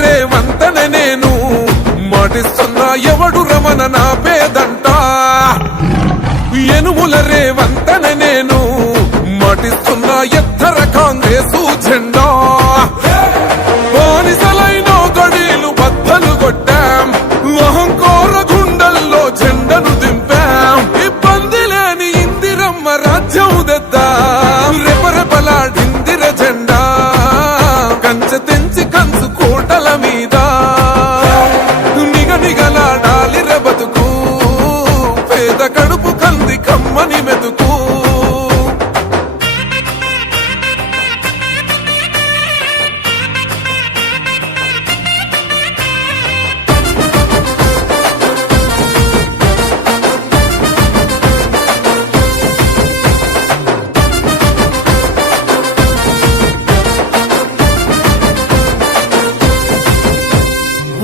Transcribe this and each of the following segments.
రేవంతన నేను మాటిస్తున్నా ఎవడు రమణ నా పేదంట యనుమల రేవంతన నేను మాటిస్తున్నా ఎత్తర కాంగ్రెసు జెండా బానిసలైన గడీలు బద్దలు కొట్టాం అహంకార గుండెల్లో జెండను దింపాం ఇబ్బంది లేని ఇందిరమ్మ రాజ్యం తెద్దాం రెపరెపలాడిందిర జెండా కంచె తెంచి కంచు కోటల మీద నిగనిగలాడాలి బతుకు పేద కడుపు కంది కమ్మని మెతుకు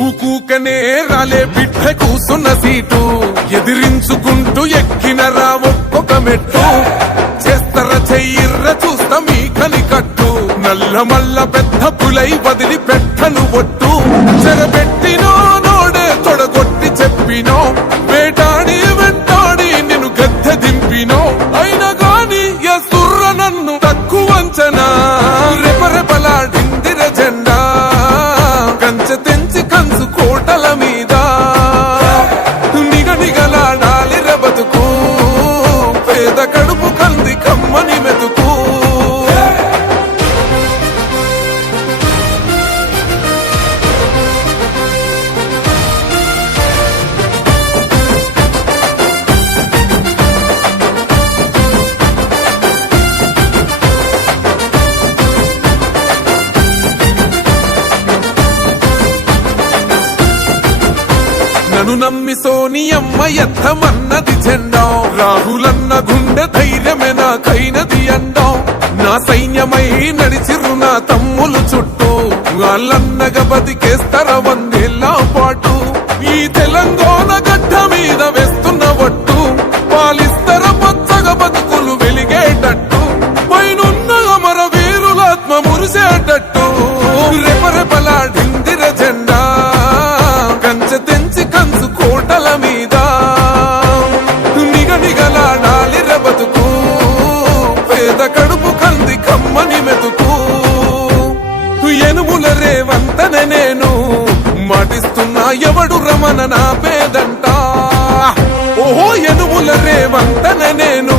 ఊకూకనే రాలే బిడ్డ కూసున్న సీటు ఎదిరించుకుంటూ ఎక్కినరా ఒక్కొక్క మెట్టు చేస్తర చెయ్యిర్ర చూస్తా మీ కనికట్టు నల్ల మల్ల పెద్ద పులై వదిలి పెట్టను ఒట్టు చెరబెట్టినో నోడే తొడగొట్టి చెప్పినో వేటాడి వెంటాడి నిన్ను గద్దె దింపినో అయినా గాని ఎసుర్ర నన్ను తక్కువంచనా రెపరెపలాడిందిర జెండా కంచె తెంచి కంచు కోటల మీద నిగనిగలాడాలి బతుకు పేద కడుపు కంది కమ్మని మెతుకు నన్ను నమ్మి సోనియమ్మ ఎత్తమన్నది జెండా రాహులన్న గుండె ధైర్యమే నాకైనది అండా నా సైన్యమై నడిచిరు నా తమ్ములు చుట్టూ వాళ్ళన్నగా బతికేస్తర వందేళ్ల పాటు ఈ తెలంగాణ గడ్డ మీద వేస్తున్న ఒట్టు పాలిస్తర పచ్చగా బతుకులు వెలిగేటట్టు పైనున్న అమర వీరులాత్మ మురిసేటట్టు రెపరెపలాడిందిర జెండా కంచె తెంచి కంచు కోటల మీద నిగనిగలాడాలి బతుకు పేద కడుపు కంది కమ్మని మెతుకు యనుమల రేవంతన నేను మాటిస్తున్నా ఎవడు రమణ నా పేదంట ఓహో యనుమల రేవంతన నేను